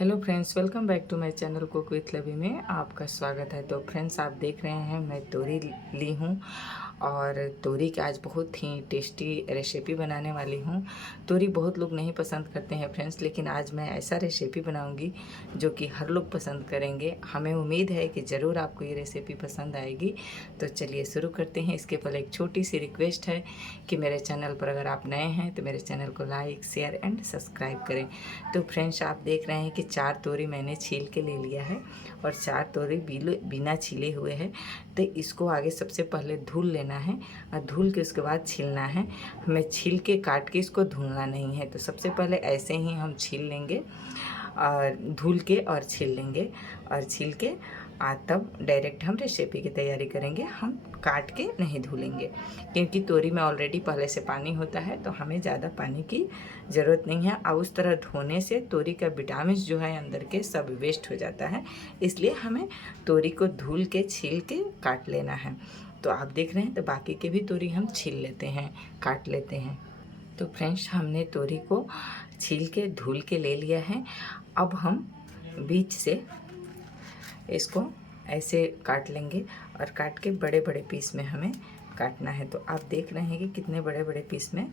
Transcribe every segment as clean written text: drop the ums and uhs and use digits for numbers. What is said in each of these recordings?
Hello friends, welcome back to my channel cook with Lovi में आपका स्वागत है। तो फ्रेंड्स, आप देख रहे हैं मैं तोरी ली हूँ और तोरी की आज बहुत ही टेस्टी रेसिपी बनाने वाली हूँ। तोरी बहुत लोग नहीं पसंद करते हैं फ्रेंड्स, लेकिन आज मैं ऐसा रेसिपी बनाऊँगी जो कि हर लोग पसंद करेंगे। हमें उम्मीद है कि ज़रूर आपको ये रेसिपी पसंद आएगी। तो चलिए शुरू करते हैं। इसके पहले एक छोटी सी रिक्वेस्ट है कि मेरे चैनल पर अगर आप नए हैं तो मेरे चैनल को लाइक, शेयर एंड सब्सक्राइब करें। तो फ्रेंड्स, आप देख रहे हैं कि 4 तोरी मैंने छील के ले लिया है और 4 तोरी बिना छीले हुए हैं। तो इसको आगे सबसे पहले धुल लेना है और धुल के उसके बाद छीलना है। हमें छील के काट के इसको धुलना नहीं है। तो सबसे पहले ऐसे ही हम छील लेंगे और धुल के और छील लेंगे और छील के तब डायरेक्ट हम रेसिपी की तैयारी करेंगे। हम काट के नहीं धुलेंगे क्योंकि तोरी में ऑलरेडी पहले से पानी होता है, तो हमें ज़्यादा पानी की ज़रूरत नहीं है। और उस तरह धोने से तोरी का विटामिन जो है अंदर के सब वेस्ट हो जाता है, इसलिए हमें तोरी को धुल के छील के काट लेना है। तो आप देख रहे हैं, तो बाकी के भी तोरी हम छील लेते हैं, काट लेते हैं। तो फ्रेंड्स, हमने तोरी को छील के धुल के ले लिया है। अब हम बीच से इसको ऐसे काट लेंगे और काट के बड़े बड़े पीस में हमें काटना है। तो आप देख रहे हैं कि कितने बड़े बड़े पीस में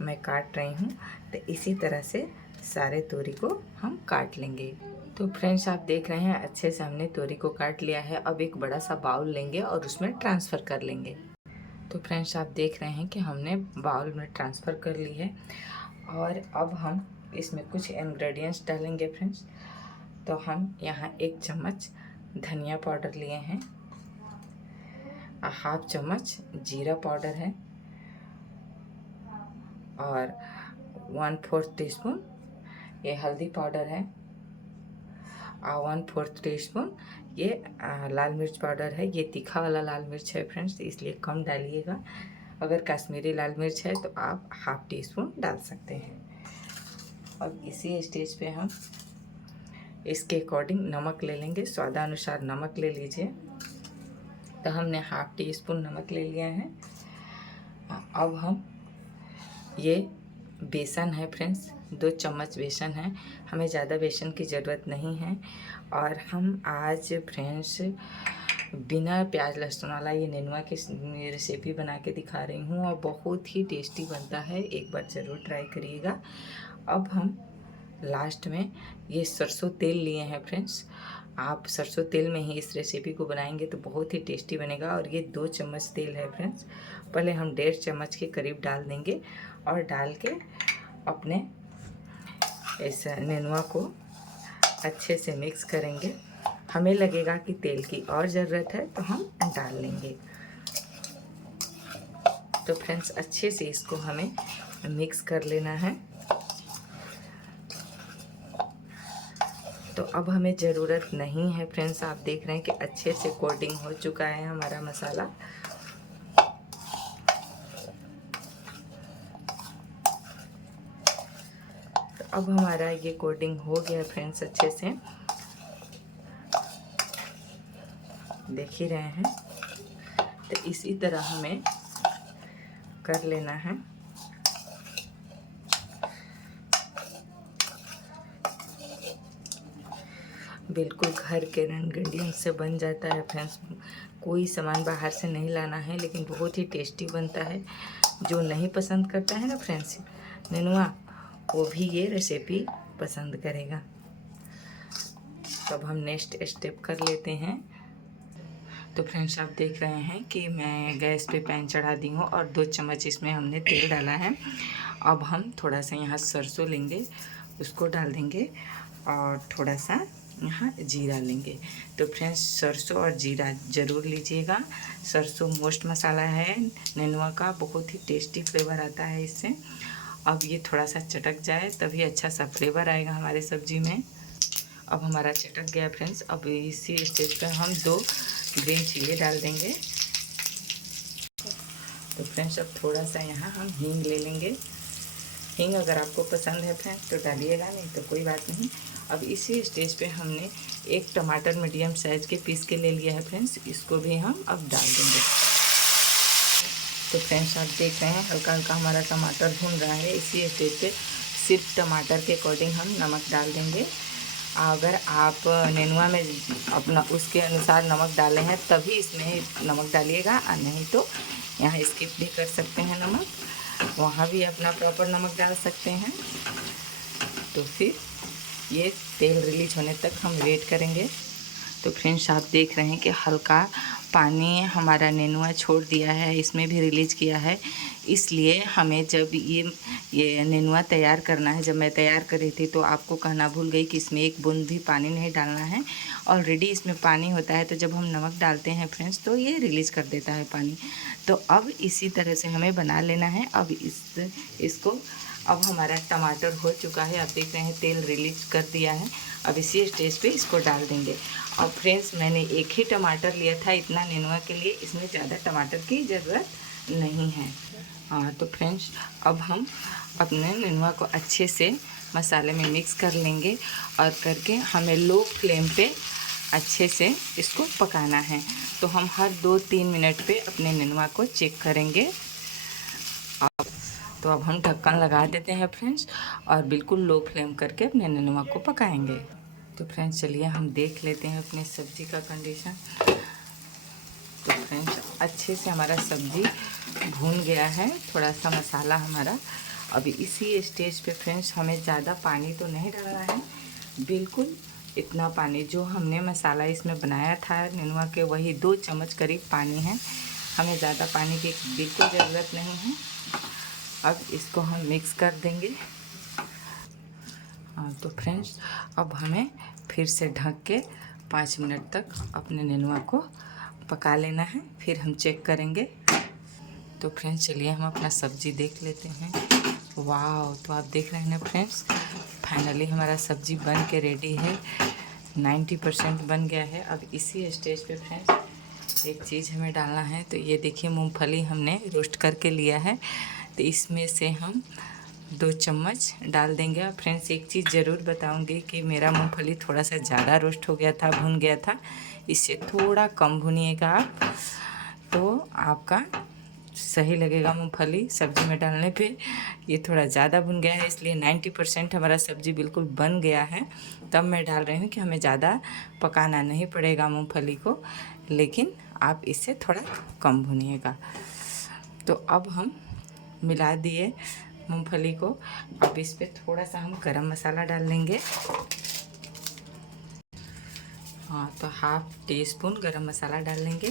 मैं काट रही हूँ। तो इसी तरह से सारे तोरी को हम काट लेंगे। तो फ्रेंड्स, आप देख रहे हैं अच्छे से हमने तोरी को काट लिया है। अब एक बड़ा सा बाउल लेंगे और उसमें ट्रांसफ़र कर लेंगे। तो फ्रेंड्स, आप देख रहे हैं कि हमने बाउल में ट्रांसफ़र कर ली है और अब हम इसमें कुछ इंग्रेडिएंट्स डालेंगे फ्रेंड्स। तो हम यहाँ 1 चम्मच धनिया पाउडर लिए हैं, हाफ चम्मच जीरा पाउडर है और 1/4 टीस्पून ये हल्दी पाउडर है और 1/4 टीस्पून ये लाल मिर्च पाउडर है। ये तीखा वाला लाल मिर्च है फ्रेंड्स, इसलिए कम डालिएगा। अगर कश्मीरी लाल मिर्च है तो आप हाफ टी स्पून डाल सकते हैं। अब इसी स्टेज पे हम इसके अकॉर्डिंग नमक ले लेंगे। स्वादानुसार नमक ले लीजिए। तो हमने हाफ टी स्पून नमक ले लिया है। अब हम ये बेसन है फ्रेंड्स, 2 चम्मच बेसन है। हमें ज़्यादा बेसन की ज़रूरत नहीं है। और हम आज फ्रेंड्स बिना प्याज लहसुन वाला ये नेनुआ की रेसिपी बना के दिखा रही हूँ और बहुत ही टेस्टी बनता है। एक बार ज़रूर ट्राई करिएगा। अब हम लास्ट में ये सरसों तेल लिए हैं फ्रेंड्स। आप सरसों तेल में ही इस रेसिपी को बनाएंगे तो बहुत ही टेस्टी बनेगा। और ये 2 चम्मच तेल है फ्रेंड्स। पहले हम 1.5 चम्मच के करीब डाल देंगे और डाल के अपने इस नेनुआ को अच्छे से मिक्स करेंगे। हमें लगेगा कि तेल की और ज़रूरत है तो हम डाल लेंगे। तो फ्रेंड्स, अच्छे से इसको हमें मिक्स कर लेना है। तो अब हमें ज़रूरत नहीं है फ्रेंड्स, आप देख रहे हैं कि अच्छे से कोटिंग हो चुका है हमारा मसाला। तो अब हमारा ये कोटिंग हो गया फ्रेंड्स अच्छे से, देख ही रहे हैं। तो इसी तरह हमें कर लेना है। बिल्कुल घर के इंग्रेडिएंट से बन जाता है फ्रेंड्स। कोई सामान बाहर से नहीं लाना है, लेकिन बहुत ही टेस्टी बनता है। जो नहीं पसंद करता है ना फ्रेंड्स नेनुआ, वो भी ये रेसिपी पसंद करेगा। तो अब हम नेक्स्ट स्टेप कर लेते हैं। तो फ्रेंड्स, आप देख रहे हैं कि मैं गैस पे पैन चढ़ा दी हूँ और 2 चम्मच इसमें हमने तेल डाला है। अब हम थोड़ा सा यहाँ सरसों लेंगे, उसको डाल देंगे और थोड़ा सा यहाँ जीरा लेंगे। तो फ्रेंड्स, सरसों और जीरा ज़रूर लीजिएगा। सरसों मोस्ट मसाला है नेनुआ का, बहुत ही टेस्टी फ्लेवर आता है इससे। अब ये थोड़ा सा चटक जाए तभी अच्छा सा फ्लेवर आएगा हमारे सब्जी में। अब हमारा चटक गया फ्रेंड्स। अब इसी स्टेज पर हम 2 ग्रीन चिली डाल देंगे। तो फ्रेंड्स, अब थोड़ा सा यहाँ हम हींग ले लेंगे। हींग अगर आपको पसंद है फ्रेंड्स तो डालिएगा, नहीं तो कोई बात नहीं। अब इसी स्टेज पे हमने 1 टमाटर मीडियम साइज़ के पीस के ले लिया है फ्रेंड्स, इसको भी हम अब डाल देंगे। तो फ्रेंड्स, आप देख रहे हैं हल्का हल्का हमारा टमाटर भून रहा है। इसी स्टेज पे सिर्फ टमाटर के अकॉर्डिंग हम नमक डाल देंगे अगर आप नेनुआ में अपना उसके अनुसार नमक डाले हैं तभी इसमें नमक डालिएगा, और नहीं तो यहाँ स्किप भी कर सकते हैं नमक, वहाँ भी अपना प्रॉपर नमक डाल सकते हैं। तो फिर ये तेल रिलीज होने तक हम वेट करेंगे। तो फ्रेंड्स आप देख रहे हैं कि हल्का पानी हमारा नेनुआ छोड़ दिया है, इसमें भी रिलीज किया है। इसलिए हमें जब ये नेनुआ तैयार करना है, जब मैं तैयार कर रही थी तो आपको कहना भूल गई कि इसमें एक बूंद भी पानी नहीं डालना है। ऑलरेडी इसमें पानी होता है, तो जब हम नमक डालते हैं फ्रेंड्स तो ये रिलीज कर देता है पानी। तो अब इसी तरह से हमें बना लेना है। अब इसको अब हमारा टमाटर हो चुका है, आप देख रहे हैं तेल रिलीज कर दिया है। अब इसी स्टेज पे इसको डाल देंगे। और फ्रेंड्स मैंने एक ही टमाटर लिया था इतना नेनुआ के लिए, इसमें ज़्यादा टमाटर की ज़रूरत नहीं है। हाँ तो फ्रेंड्स अब हम अपने नेनुआ को अच्छे से मसाले में मिक्स कर लेंगे, और करके हमें लो फ्लेम पे अच्छे से इसको पकाना है। तो हम हर 2-3 मिनट पे अपने नेनुआ को चेक करेंगे। तो अब हम ढक्कन लगा देते हैं फ्रेंड्स, और बिल्कुल लो फ्लेम करके अपने नेनुआ को पकाएंगे। तो फ्रेंड्स चलिए हम देख लेते हैं अपने सब्ज़ी का कंडीशन। तो फ्रेंड्स अच्छे से हमारा सब्ज़ी भून गया है, थोड़ा सा मसाला हमारा। अभी इसी स्टेज पे फ्रेंड्स हमें ज़्यादा पानी तो नहीं डालना है, बिल्कुल इतना पानी जो हमने मसाला इसमें बनाया था नेनुआ के, वही 2 चम्मच करीब पानी है। हमें ज़्यादा पानी की बिल्कुल ज़रूरत नहीं है। अब इसको हम मिक्स कर देंगे। हाँ तो फ्रेंड्स अब हमें फिर से ढक के 5 मिनट तक अपने नेनुआ को पका लेना है, फिर हम चेक करेंगे। तो फ्रेंड्स चलिए हम अपना सब्ज़ी देख लेते हैं। वाह, तो आप देख रहे हैं ना फ्रेंड्स, फाइनली हमारा सब्ज़ी बन के रेडी है, 90% बन गया है। अब इसी स्टेज पे फ्रेंड्स एक चीज़ हमें डालना है। तो ये देखिए मूंगफली हमने रोस्ट करके लिया है, तो इसमें से हम 2 चम्मच डाल देंगे। फ्रेंड्स एक चीज़ ज़रूर बताऊंगी कि मेरा मूंगफली थोड़ा सा ज़्यादा रोस्ट हो गया था, भुन गया था, इससे थोड़ा कम भुनिएगा आप, तो आपका सही लगेगा मूंगफली सब्ज़ी में डालने पे। ये थोड़ा ज़्यादा भुन गया है, इसलिए 90% हमारा सब्ज़ी बिल्कुल बन गया है। तब मैं डाल रही हूँ कि हमें ज़्यादा पकाना नहीं पड़ेगा मूंगफली को, लेकिन आप इससे थोड़ा कम भुनिएगा। तो अब हम मिला दिए मूंगफली को। अब इस पे थोड़ा सा हम गरम मसाला डाल लेंगे। हाँ तो हाफ टी स्पून गरम मसाला डाल लेंगे,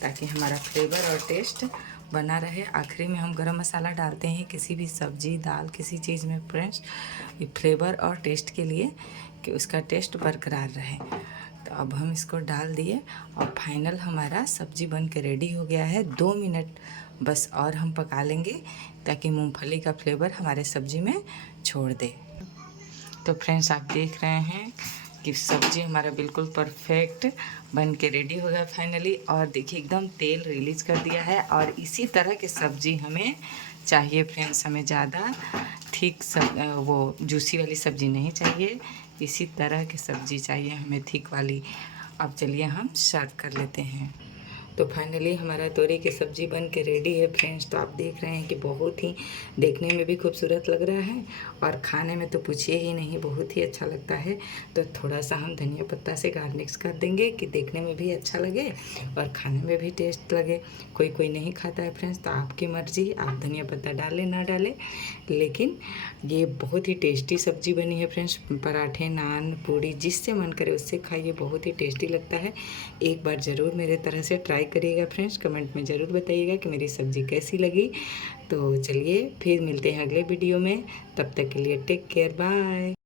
ताकि हमारा फ्लेवर और टेस्ट बना रहे। आखिरी में हम गरम मसाला डालते हैं किसी भी सब्ज़ी दाल किसी चीज़ में फ्रेंड्स, ये फ्लेवर और टेस्ट के लिए, कि उसका टेस्ट बरकरार रहे। तो अब हम इसको डाल दिए, और फाइनल हमारा सब्ज़ी बन के रेडी हो गया है। 2 मिनट बस और हम पका लेंगे, ताकि मूंगफली का फ्लेवर हमारे सब्ज़ी में छोड़ दे। तो फ्रेंड्स आप देख रहे हैं कि सब्ज़ी हमारा बिल्कुल परफेक्ट बन के रेडी हो गया फाइनली। और देखिए एकदम तेल रिलीज़ कर दिया है। और इसी तरह की सब्ज़ी हमें चाहिए फ्रेंड्स, हमें ज़्यादा थिक वो जूसी वाली सब्ज़ी नहीं चाहिए, इसी तरह की सब्ज़ी चाहिए हमें थिक वाली। अब चलिए हम सर्व कर लेते हैं। तो फाइनली हमारा तोरी की सब्ज़ी बन के रेडी है फ्रेंड्स। तो आप देख रहे हैं कि बहुत ही देखने में भी खूबसूरत लग रहा है, और खाने में तो पूछिए ही नहीं, बहुत ही अच्छा लगता है। तो थोड़ा सा हम धनिया पत्ता से गार्निश कर देंगे, कि देखने में भी अच्छा लगे और खाने में भी टेस्ट लगे। कोई कोई नहीं खाता है फ्रेंड्स, तो आपकी मर्ज़ी, आप धनिया पत्ता डालें ना डालें, लेकिन ये बहुत ही टेस्टी सब्ज़ी बनी है फ्रेंड्स। पराठे नान पूड़ी जिससे मन करे उससे खाइए, बहुत ही टेस्टी लगता है। एक बार ज़रूर मेरे तरह से ट्राई करिएगा फ्रेंड्स, कमेंट में ज़रूर बताइएगा कि मेरी सब्ज़ी कैसी लगी। तो चलिए फिर मिलते हैं अगले वीडियो में, तब तक के लिए टेक केयर, बाय।